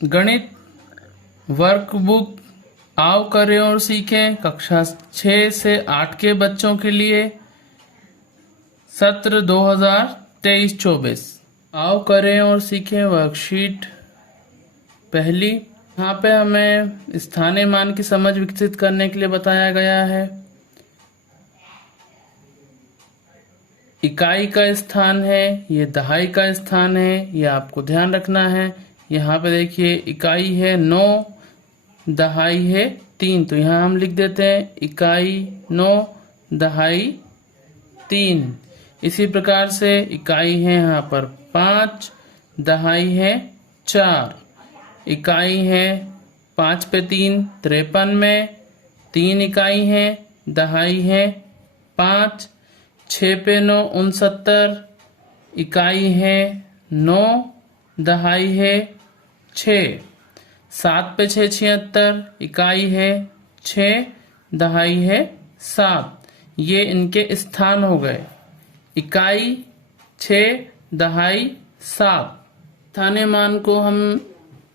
गणित वर्कबुक आओ करें और सीखें कक्षा 6 से 8 के बच्चों के लिए सत्र 2023-24। आओ करें और सीखें वर्कशीट पहली। यहाँ पे हमें स्थानीय मान की समझ विकसित करने के लिए बताया गया है। इकाई का स्थान है, ये दहाई का स्थान है, ये आपको ध्यान रखना है। यहाँ पे देखिए इकाई है 9, दहाई है 3, तो यहाँ हम लिख देते हैं इकाई 9 दहाई 3। इसी प्रकार से इकाई है यहाँ पर 5, दहाई है 4। इकाई है 5 पे 3 53 में, 3 इकाई है, दहाई है 5। 6 पे 9 69, इकाई है 9, दहाई है 6। 7 पे 6 76, इकाई है 6, दहाई है 7। ये इनके स्थान हो गए, इकाई 6, दहाई 7। स्थानीय मान को हम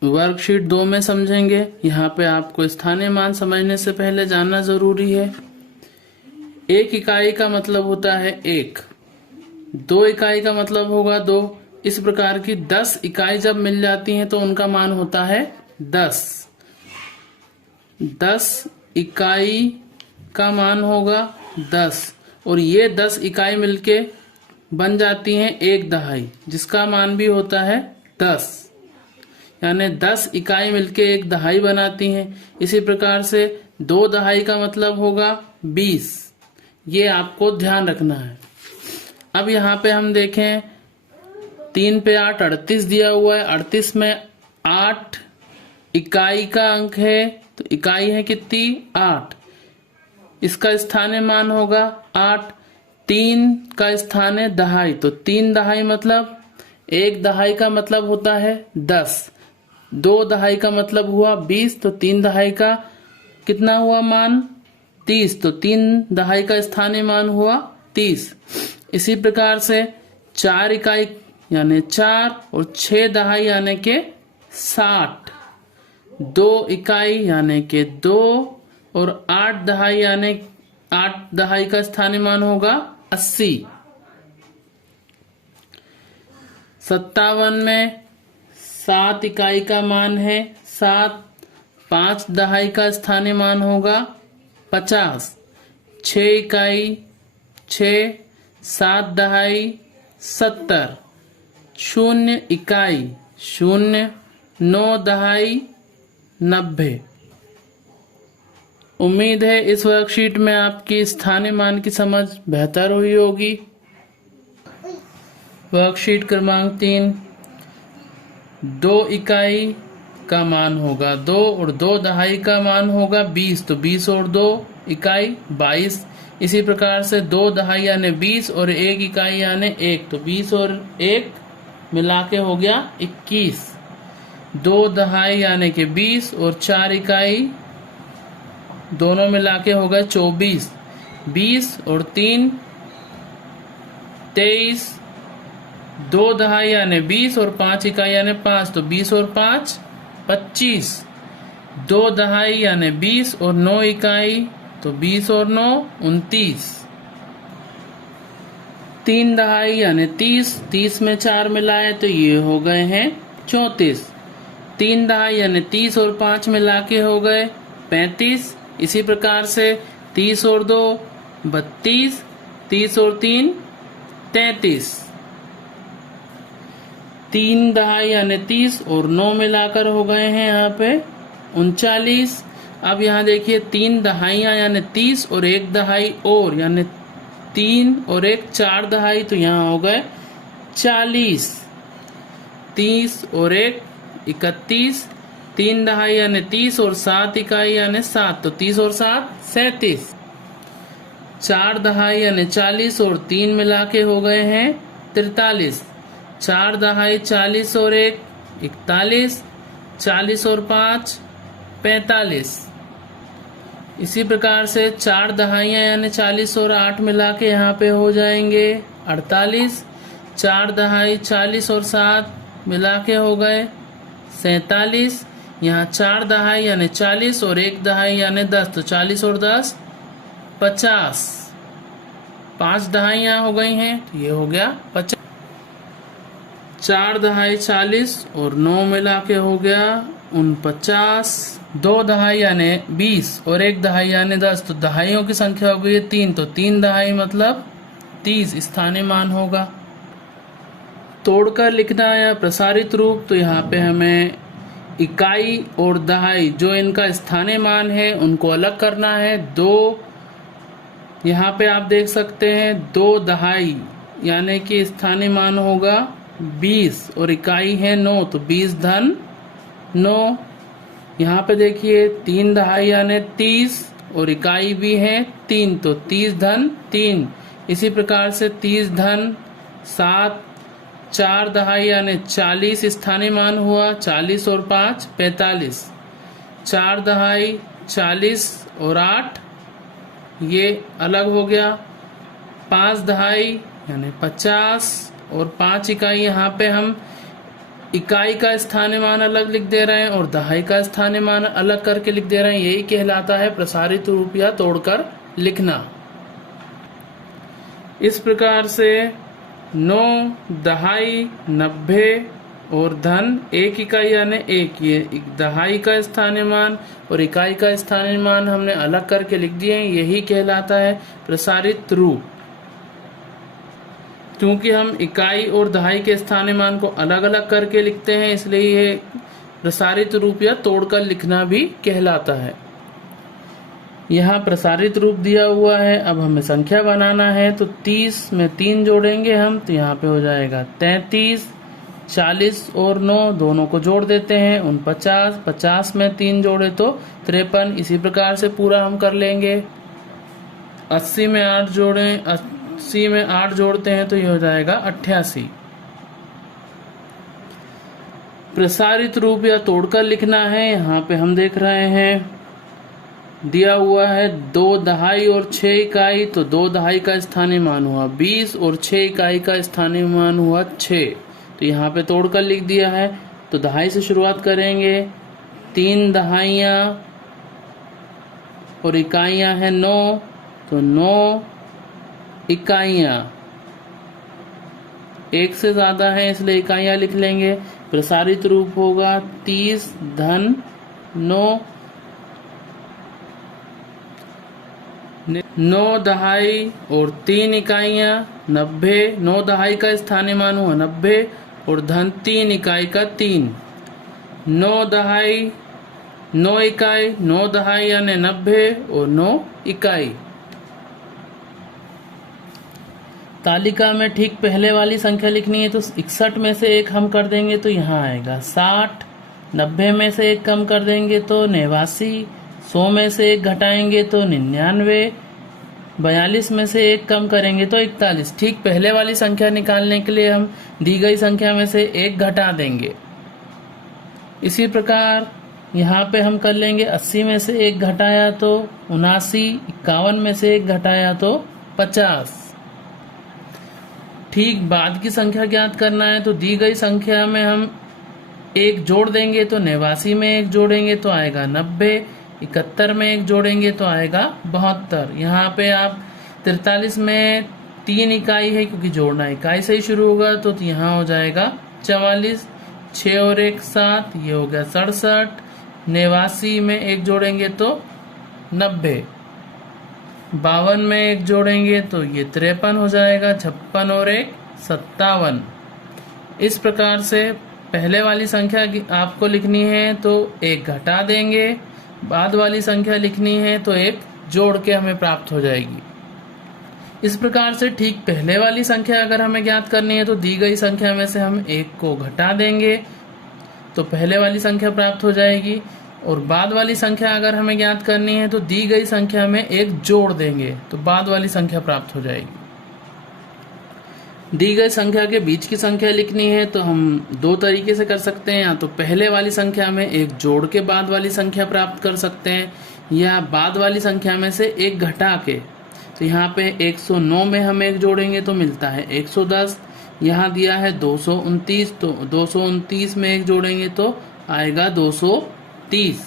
वर्कशीट 2 में समझेंगे। यहाँ पे आपको स्थानीय मान समझने से पहले जानना जरूरी है। एक इकाई का मतलब होता है 1, 2 इकाई का मतलब होगा 2। इस प्रकार की 10 इकाई जब मिल जाती हैं तो उनका मान होता है 10। 10 इकाई का मान होगा 10, और ये 10 इकाई मिलके बन जाती हैं 1 दहाई, जिसका मान भी होता है 10। यानी 10 इकाई मिलके 1 दहाई बनाती हैं। इसी प्रकार से 2 दहाई का मतलब होगा 20। ये आपको ध्यान रखना है। अब यहाँ पे हम देखें 3 पे 8 38 दिया हुआ है। 38 में 8 इकाई का अंक है, तो इकाई है कितनी 8। इसका स्थानीय मान होगा 8। 3 का स्थान है दहाई, तो 3 दहाई मतलब 1 दहाई का मतलब होता है 10। 2 दहाई का मतलब हुआ 20, तो 3 दहाई का कितना हुआ मान 30, तो 3 दहाई का स्थानीय मान हुआ 30। इसी प्रकार से 4 इकाई यानी 4 और 6 दहाई यानी के 60। 2 इकाई यानी के 2 और 8 दहाई यानी 8 दहाई का स्थानीय मान होगा 80। 57 में 7 इकाई का मान है 7। 5 दहाई का स्थानीय मान होगा 50। 6 इकाई 6, 7 दहाई 70। 0 इकाई 0, 9 दहाई 90। उम्मीद है इस वर्कशीट में आपकी स्थानीय मान की समझ बेहतर हुई होगी। वर्कशीट क्रमांक 3, 2 इकाई का मान होगा 2 और 2 दहाई का मान होगा 20, तो 20 और 2 इकाई 22। इसी प्रकार से 2 दहाई यानी 20 और 1 इकाई यानी 1, तो 20 और 1 मिला के हो गया 21। 2 दहाई यानी कि 20 और 4 इकाई दोनों मिला के हो गए 24। 20 और 3 23। 2 दहाई यानी 20 और 5 इकाई यानी 5, तो 20 और 5 25। 2 दहाई यानी 20 और 9 इकाई, तो 20 और 9 29। 3 दहाई यानी 30, 30 में 4 मिलाए तो ये हो गए हैं 34। 3 दहाई यानी 30 और 5 मिला के हो गए 35। इसी प्रकार से 30 और 2 32, 30 और 3 33। 3 दहाई यानी 30 और 9 मिलाकर हो गए हैं यहाँ पे 39। अब यहाँ देखिए 3 दहाइयाँ यानी 30 और 1 दहाई और यानी 3 और 1 4 दहाई, तो यहाँ हो गए 40। 30 और 1 31। 3 दहाई यानी 30 और 7 इकाई यानी 7, तो 30 और 7 37। 4 दहाई यानी 40 और 3 मिला के हो गए हैं 43। 4 दहाई 40 और 1 41। 40 और 5 45। इसी प्रकार से 4 दहाइयाँ यानी 40 और 8 मिला के यहाँ पे हो जाएंगे 48। 4 दहाई 40 और 7 मिला के हो गए 47, यहाँ 4 दहाई यानी 40 और 1 दहाई यानी 10, तो 40 और 10 50, 5 दहाइयाँ हो गई हैं, तो ये हो गया 50। 4 दहाई 40 और 9 मिला के हो गया 49, 2 दहाई यानी 20 और 1 दहाई यानी 10, तो दहाइयों की संख्या हो गई 3, तो 3 दहाई मतलब 30 स्थानीय मान होगा। तोड़कर लिखना या प्रसारित रूप, तो यहाँ पे हमें इकाई और दहाई जो इनका स्थानीय मान है उनको अलग करना है। 2 यहाँ पे आप देख सकते हैं 2 दहाई यानी कि स्थानीय मान होगा 20 और इकाई है 9, तो 20 धन 9। यहाँ पे देखिए 3 दहाई यानी 30 और इकाई भी है 3, तो 30 धन 3। इसी प्रकार से 30 धन 7, 4 दहाई यानी 40 स्थानीय मान हुआ, 40 और 5 45, 4 दहाई 40 और 8 ये अलग हो गया, 5 दहाई यानी 50 और 5 इकाई। यहाँ पे हम इकाई का स्थानीय मान अलग लिख दे रहे हैं और दहाई का स्थानीय मान अलग करके लिख दे रहे हैं। यही कहलाता है प्रसारित रूप या तोड़कर लिखना। इस प्रकार से 9 दहाई 90 और धन 1 इकाई यानी 1, ये दहाई का स्थानीय मान और इकाई का स्थानीय मान हमने अलग करके लिख दिए हैं। यही कहलाता है प्रसारित रूप। क्योंकि हम इकाई और दहाई के स्थानीय मान को अलग अलग करके लिखते हैं, इसलिए ये प्रसारित रूप या तोड़कर लिखना भी कहलाता है। यहाँ प्रसारित रूप दिया हुआ है, अब हमें संख्या बनाना है, तो 30 में 3 जोड़ेंगे हम, तो यहाँ पे हो जाएगा 33, 40 और 9 दोनों को जोड़ देते हैं 49, 50 में 3 जोड़े तो 53। इसी प्रकार से पूरा हम कर लेंगे। 80 में 8 जोड़ें, 80 में 8 जोड़ते हैं तो ये हो जाएगा 88। प्रसारित रूप या तोड़कर लिखना है। यहाँ पे हम देख रहे हैं दिया हुआ है 2 दहाई और 6 इकाई, तो 2 दहाई का स्थानीय मान हुआ 20 और 6 इकाई का स्थानीय मान हुआ 6, तो यहाँ पे तोड़कर लिख दिया है। तो दहाई से शुरुआत करेंगे, 3 दहाइयाँ और इकाइयाँ हैं 9, तो 9 इकाइयाँ, 1 से ज्यादा है इसलिए इकाइयाँ लिख लेंगे। प्रसारित रूप होगा 30 धन 9, 9 दहाई और 3 इकाइयाँ 90, 9 दहाई का स्थानीय मान हुआ 90 और धन 3 इकाई का 3, 9 दहाई 9 इकाई, 9 दहाई यानी 90 और 9 इकाई। तालिका में ठीक पहले वाली संख्या लिखनी है, तो 61 में से 1 हम कर देंगे तो यहाँ आएगा 60, 90 में से 1 कम कर देंगे तो 89, 100 में से 1 घटाएंगे तो 99, 42 में से 1 कम करेंगे तो 41। ठीक पहले वाली संख्या निकालने के लिए हम दी गई संख्या में से 1 घटा देंगे। इसी प्रकार यहाँ पे हम कर लेंगे 80 में से 1 घटाया तो 79, 51 में से 1 घटाया तो 50। ठीक बाद की संख्या ज्ञात करना है, तो दी गई संख्या में हम 1 जोड़ देंगे तो 89 में 1 जोड़ेंगे तो आएगा 90, 71 में 1 जोड़ेंगे तो आएगा 72। यहाँ पे आप 43 में 3 इकाई है क्योंकि जोड़ना इकाई से ही शुरू होगा, तो यहाँ हो जाएगा 44, 6 और 1 7, ये हो गया 67, 89 में 1 जोड़ेंगे तो 90, 52 में 1 जोड़ेंगे तो ये 53 हो जाएगा, 56 और 1 57। इस प्रकार से पहले वाली संख्या आपको लिखनी है तो 1 घटा देंगे, बाद वाली संख्या लिखनी है तो 1 जोड़ के हमें प्राप्त हो जाएगी। इस प्रकार से ठीक पहले वाली संख्या अगर हमें ज्ञात करनी है तो दी गई संख्या में से हम 1 को घटा देंगे तो पहले वाली संख्या प्राप्त हो जाएगी, और बाद वाली संख्या अगर हमें ज्ञात करनी है तो दी गई संख्या में 1 जोड़ देंगे तो बाद वाली संख्या प्राप्त हो जाएगी। दी गई संख्या के बीच की संख्या लिखनी है तो हम 2 तरीके से कर सकते हैं, या तो पहले वाली संख्या में 1 जोड़ के बाद वाली संख्या प्राप्त कर सकते हैं, या बाद वाली संख्या में से 1 घटा के। तो यहाँ पे 109 में हम 1 जोड़ेंगे तो मिलता है 110, यहाँ दिया है 229, तो 229 में 1 जोड़ेंगे तो आएगा 230।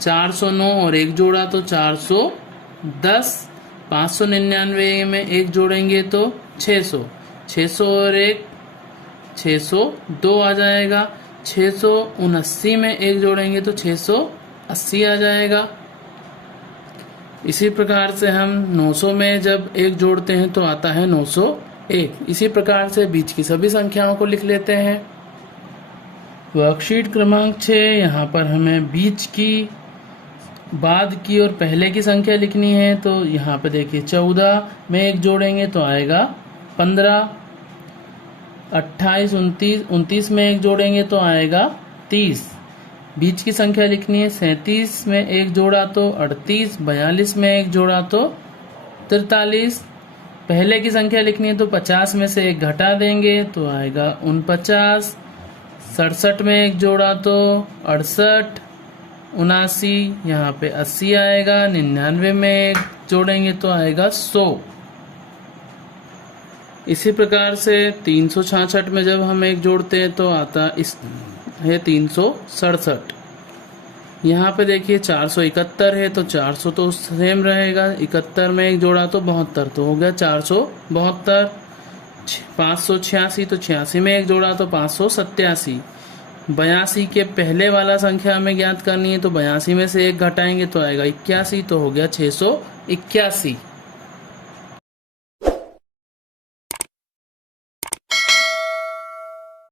409 और एक जोड़ा तो 410। 599 में एक जोड़ेंगे तो 600। 600 और एक 602 आ जाएगा। 679 में एक जोड़ेंगे तो 680 आ जाएगा। इसी प्रकार से हम 900 में जब एक जोड़ते हैं तो आता है 901। इसी प्रकार से बीच की सभी संख्याओं को लिख लेते हैं। वर्कशीट क्रमांक 6, यहाँ पर हमें बीच की, बाद की और पहले की संख्या लिखनी है। तो यहाँ पे देखिए 14 में एक जोड़ेंगे तो आएगा 15। 28, 29 में एक जोड़ेंगे तो आएगा 30। बीच की संख्या लिखनी है। 37 में एक जोड़ा तो 38। 42 में एक जोड़ा तो 43। पहले की संख्या लिखनी है तो 50 में से एक घटा देंगे तो आएगा 49। 67 में एक जोड़ा तो 68। 79, यहाँ पे 80 आएगा। 99 में एक जोड़ेंगे तो आएगा 100। इसी प्रकार से 366 में जब हम एक जोड़ते हैं तो आता इस है 367। यहाँ पे देखिए 471 है तो 400 तो सेम रहेगा। 71 में एक जोड़ा तो 72 तो हो गया 472। 586 तो 86 में एक जोड़ा तो 587। 82 के पहले वाला संख्या हमें ज्ञात करनी है तो 82 में से एक घटाएंगे तो आएगा 81 तो हो गया 681।